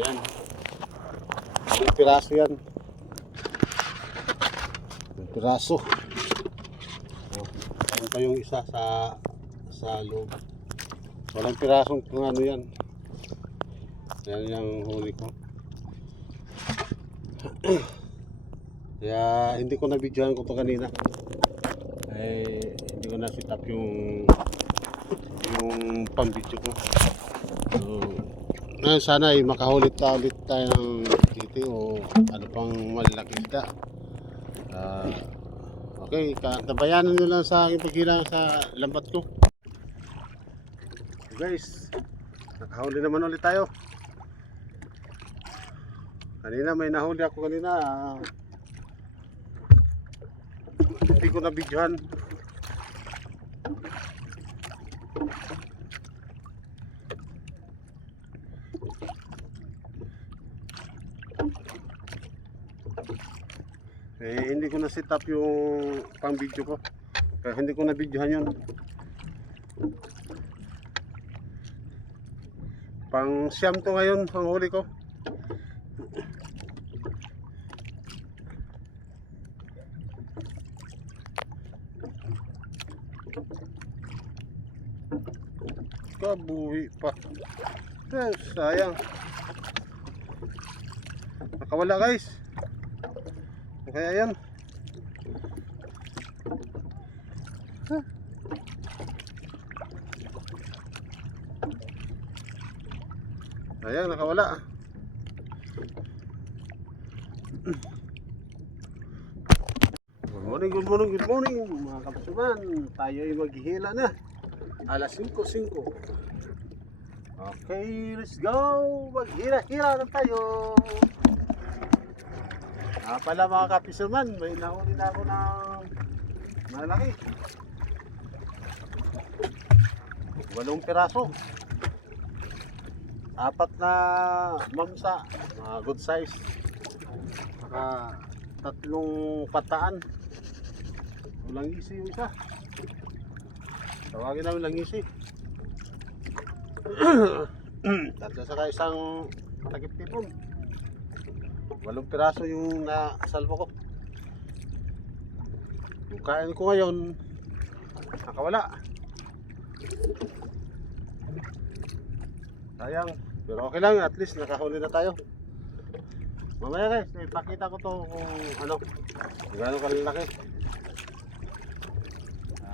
Yan. Ilang piraso yan. Ilang piraso. Oh, ayun pa yung isa sa sa loob. Walang pirasong kung ano yan. Yan yung huli ko. Kaya hindi ko na-videoan ko to kanina. Eh, hindi ko na set up yung yung pang-video ko. So, ngayon sana ay makahulit ta ulit tayo ng titi o ano pang malaki isda. Ah, okay, tabayanan nyo lang sa aking paghilang sa lambat ko. Guys, nakahuli naman ulit tayo. Kanina may nahuli ako kanina. ah, hindi ko na videohan. Eh, hindi ko na set up yung pang video ko. Kaya hindi ko na videohan yun. Pang siyam to ngayon, ang huli ko. Kabuhi pa. Eh, sayang. Nakawala guys. Kaya yan. Huh. Ayan, nakawala. Good morning, good morning, good morning mga kapasuman. Tayo ay maghihila na. Alas 5.05. Okay, let's go. Maghira-hira na tayo. Ah, pala mga kapisaman, may nahuli na ako ng malaki. Walong piraso. Apat na mamsa, mga good size. Saka tatlong pataan. Walang isi yung isa. Tawagin namin lang isi. Tatlo saka isang takip tipon. Walong piraso yung nasalvo ko. Yung kain ko ngayon, nakawala. Sayang. Pero okay lang, at least nakahuli na tayo. Mamaya guys, ipakita ko to kung ano, kung gaano kalalaki.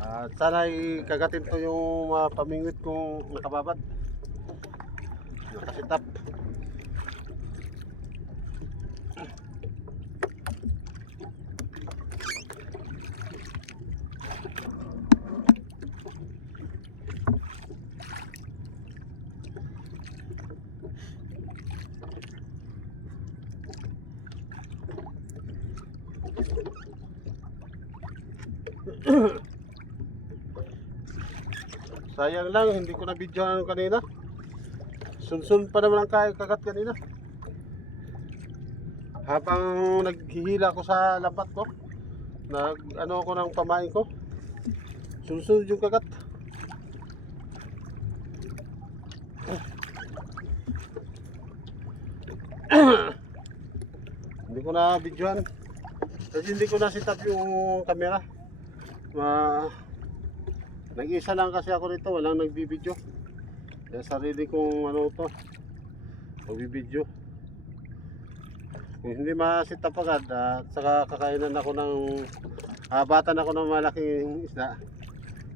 At sana ikagatin to yung mga pamingwit kong nakababad. Nakasitap. Sayang lang, hindi ko na videohan kanina. Sunsun pa naman ang kagat kanina. Habang naghihila ko sa lambat ko, nag ano ko ng pamain ko, sunsunod yung kagat. hindi ko na videohan. Kasi hindi ko na set up yung camera. Ma Nag-isa lang kasi ako rito, walang nagbibideo. Kaya sarili kong ano to, magbibideo. Kung hindi ma-set up agad, at saka kakainan ako ng, abatan ako ng malaking isda,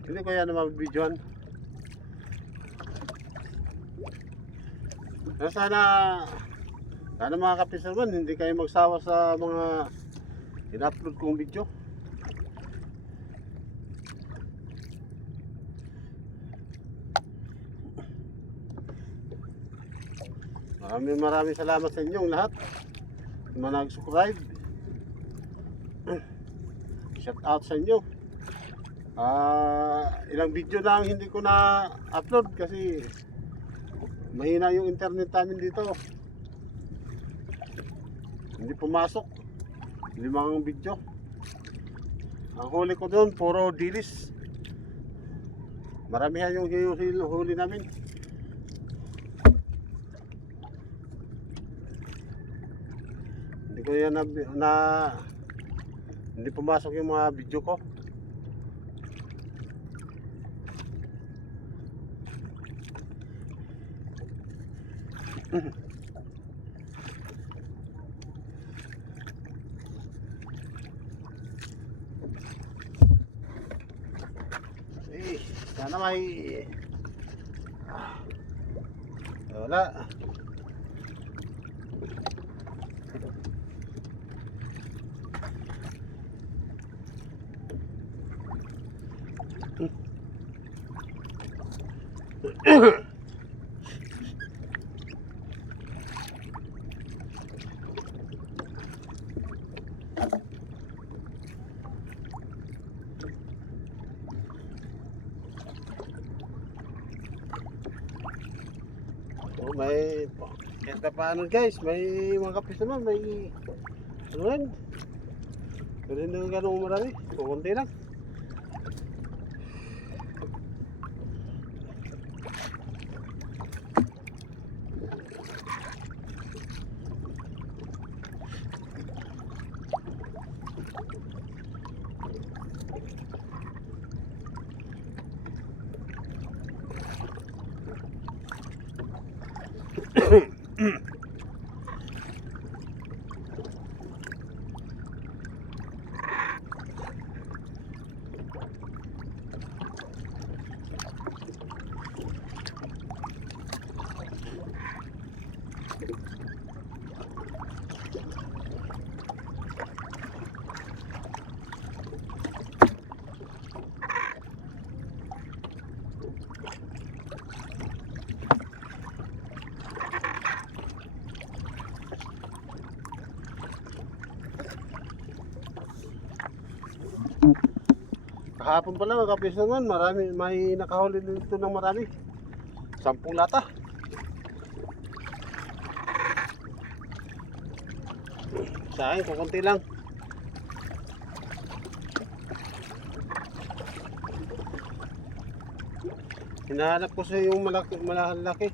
hindi ko yan mabibidyohan. Kaya sana, sana mga kapisaman, hindi kayo magsawa sa mga in-upload kong video. Maraming maraming salamat sa inyong lahat. Mga nag-subscribe. Shout out sa inyo. Ah, ilang video lang hindi ko na upload kasi mahina yung internet namin dito. Hindi pumasok. Limang video. Ang huli ko doon, puro dilis. Maramihan yung huli namin. Ko yan na, na hindi pumasok yung mga video ko. Eh, sana may Ah. wala. Oh, may kahit pa paano guys, may mga kapis naman, may ano rin. Pero hindi ganun marami, kukunti lang. Kahapon pa lang, kapis naman, marami, may nakahuli dito ng marami. Sampung lata. Sa akin, kukunti lang. Hinahanap ko sa yung malaki, malaki.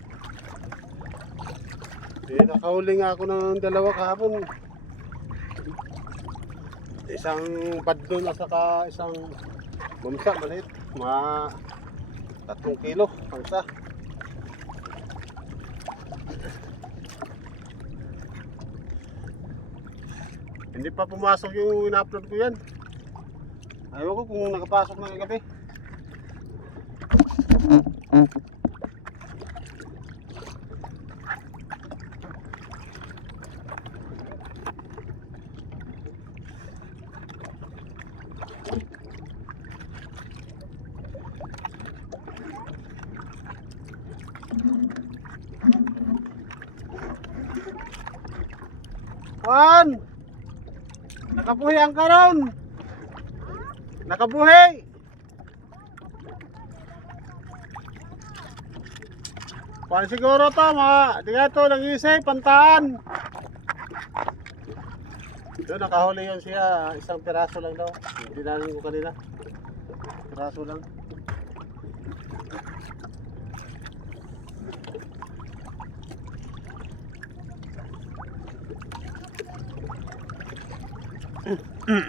Eh, nakahuli nga ako ng dalawa kahapon. Isang badlon at saka isang bumsa maliit. Mga tatlong kilo ang isa. Hindi pa pumasok yung ina-upload ko yan. Ayaw ko kung nakapasok na kagabi. Juan! Nakabuhi ang karon! Nakabuhi! Juan siguro to, mga di nga to nag-isay, pantaan. Doon, nakahuli yun siya, isang piraso lang daw. Hindi namin ko kanina. Piraso lang. Yung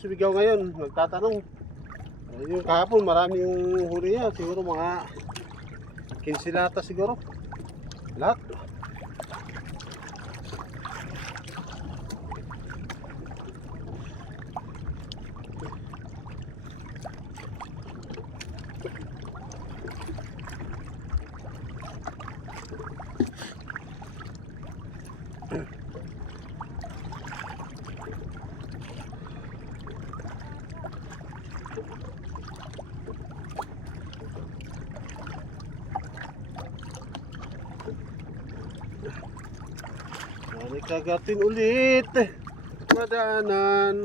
sumigaw ngayon, nagtatanong. Yung kahapon, marami yung huli niya. Siguro mga 15 lata siguro. Lahat. Mari kagatin ulit. Madanan.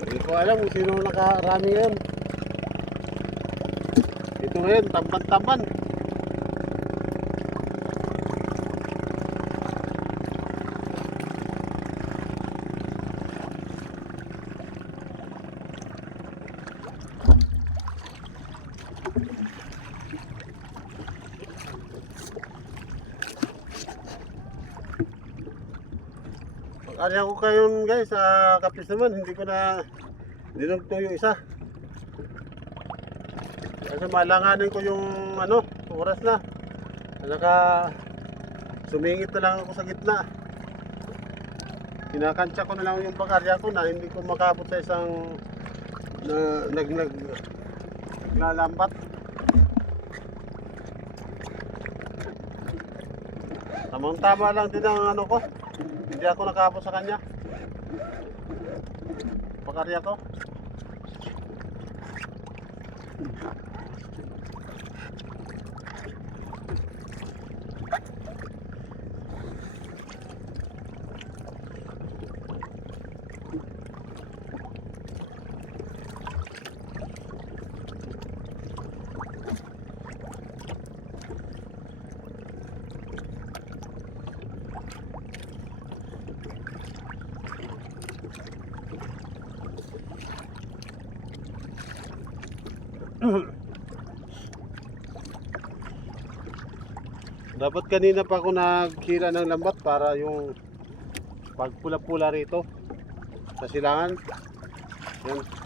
Hindi ko alam kung sino nakarami ngayon. Ito ngayon, tamban-tamban. Pag-arya ko kayo guys sa kapis naman, hindi ko na dinugtong yung isa. Kasi malanganin ko yung ano, oras na. Naka sumingit na lang ako sa gitna. Kinakansya ko na lang yung pag-arya ko na hindi ko makabot sa isang na nag nag lalambat. Tamang tama lang din ang ano ko. Hindi ako nakabot sa kanya. Pag-arya ko. Dapat kanina pa ako naghila ng lambat para yung pagpula-pula rito sa silangan. Yan.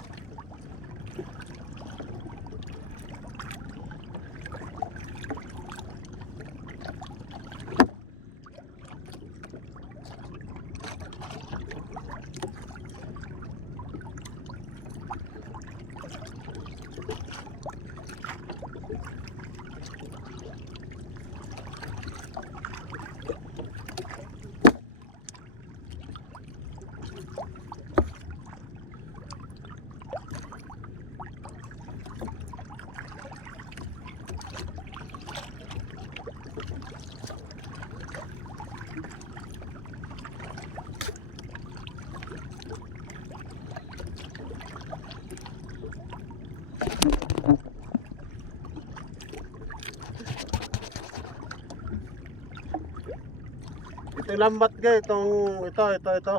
Lambat ga, itong ito, ito, ito.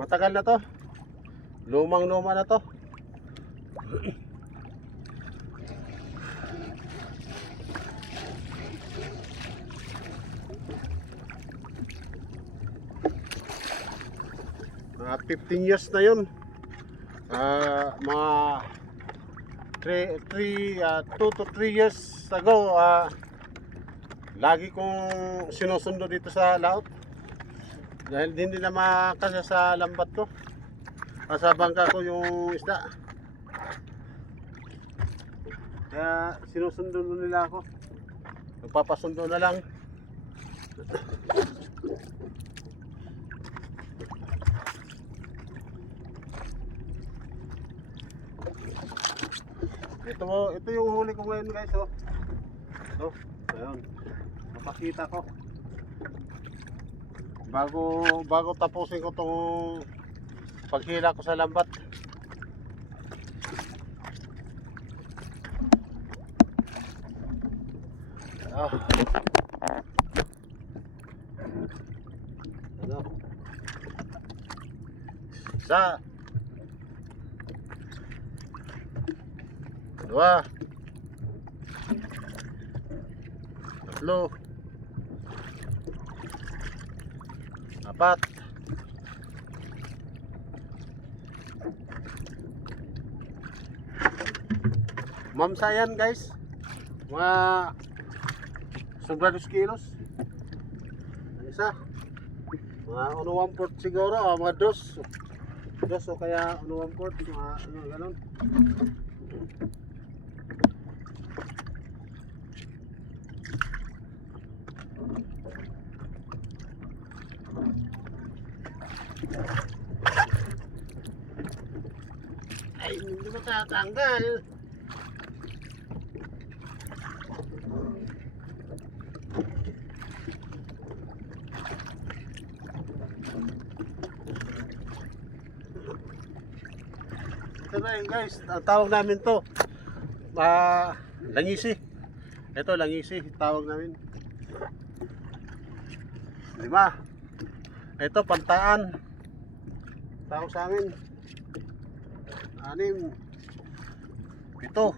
Matagal na to. Lumang luma na to. Mga 15 years na yun. Ah, mga 3, 3, 2 to 3 years ago, ah, lagi kong sinusundo dito sa laot. Dahil hindi na makasya sa lambat ko. Ah, Sa bangka ko yung isda. Kaya sinusundo nila ako. Nagpapasundo na lang. Ito, ito yung huli ko ngayon guys. Oh. Ito, ayun. Napakita ko. Bago bago tapusin ko tong paghila ko sa lambat. Ah. Ano? Isa. Dua. Tatlo. Apat. Mamsa yan guys. Mga sobra dos kilos. Ang Isa. Mga ano one fourth siguro, ah, mga dos. Dos o kaya ano one fourth, mga ano ganun. bakal. Ito na yun guys, tawag namin to. Uh, langisi. Ito langisi, tawag namin. Lima. Ito pantaan. Tawag sa amin. Anim. Pito.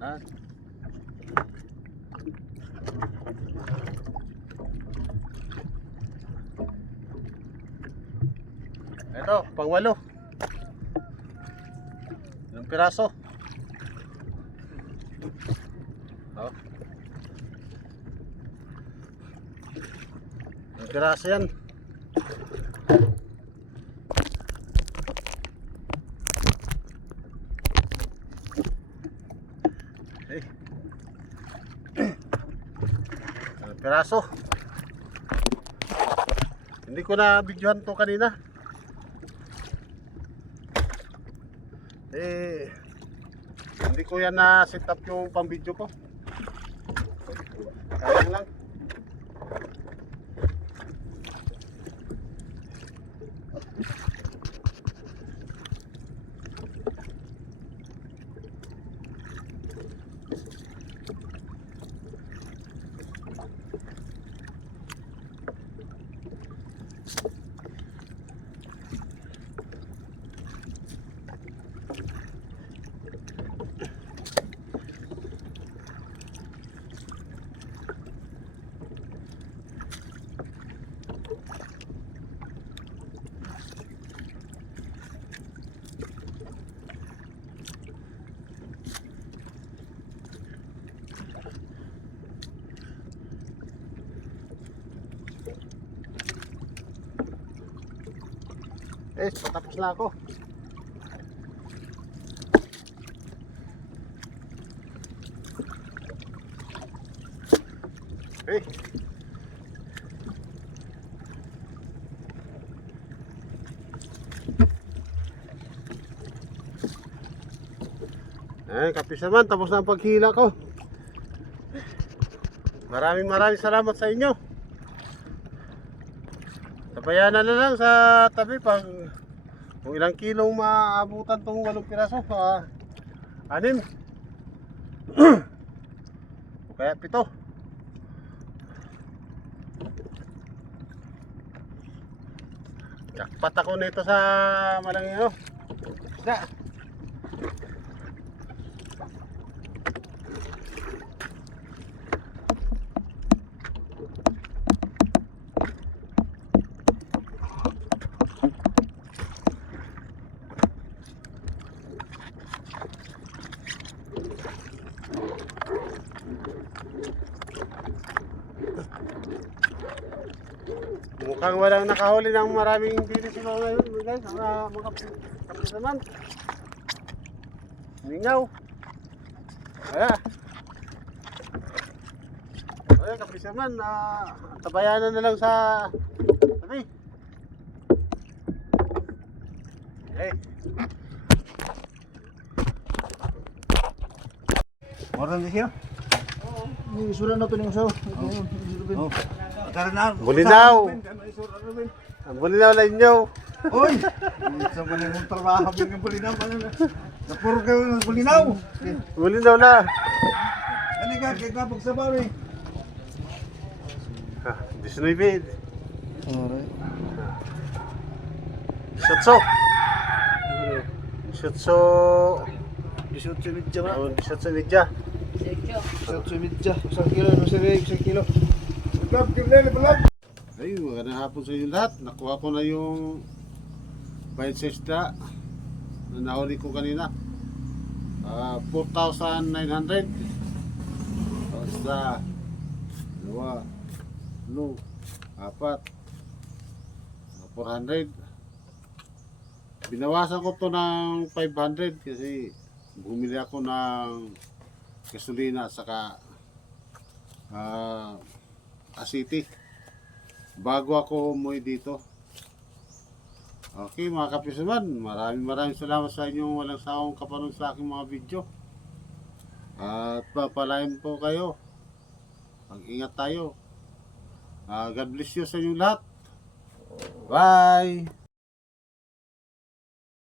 Ha? Ito, pangwalo. Ilang piraso? Oh. Ilang piraso yan? Hey. Ilang piraso? Hindi ko na videohan to kanina. Eh, hindi ko yan na set up yung pang video ko. Kaya lang. Eh, patapos na ako. Eh. Eh, kapis naman, tapos na ang paghila ko. Maraming maraming salamat sa inyo. Tabayanan na lang sa tabi pag kung ilang kilong maabutan tong walong piraso. Ah, anim. o kaya pito. Jackpot ako nito sa malangin ano. Isda. Mukhang walang nakahuli ng maraming bilis mga ngayon, guys. Mga mga kapis naman. Mingaw. Ayan. Ayan, kapis naman. Uh, tabayanan na lang sa tabi. Moral na siya? Oo. Yung isura na ito ng usaw. Oo. Tara na. Bulinaw. Ang bulinaw na inyo. Oy! Sa mga mong trabaho ng bulinaw. Napuro kayo ng bulinaw. Bulinaw na. Ano ka? Kaya kapag sa bawi. Ah, 19. Alright. Shotso. Shotso. Isot sa midya ba? Shotso medya. Isot sa midya. Isang kilo. Isang kilo. Lab, kimlele, balab. Ay, magandang hapon sa inyo lahat. Nakuha ko na yung bayad sa na nahuli ko kanina. Ah, 4,900. Basta, dalawa, no, apat, ah, 400. Binawasan ko to ng 500 kasi bumili ako ng gasolina saka ah, asiti bago ako umuwi dito. Okay mga kapisuman, maraming maraming salamat sa inyong walang sawang kapanood sa aking mga video. At papalain po kayo. Mag-ingat tayo. Ah, God bless you sa inyong lahat. Bye!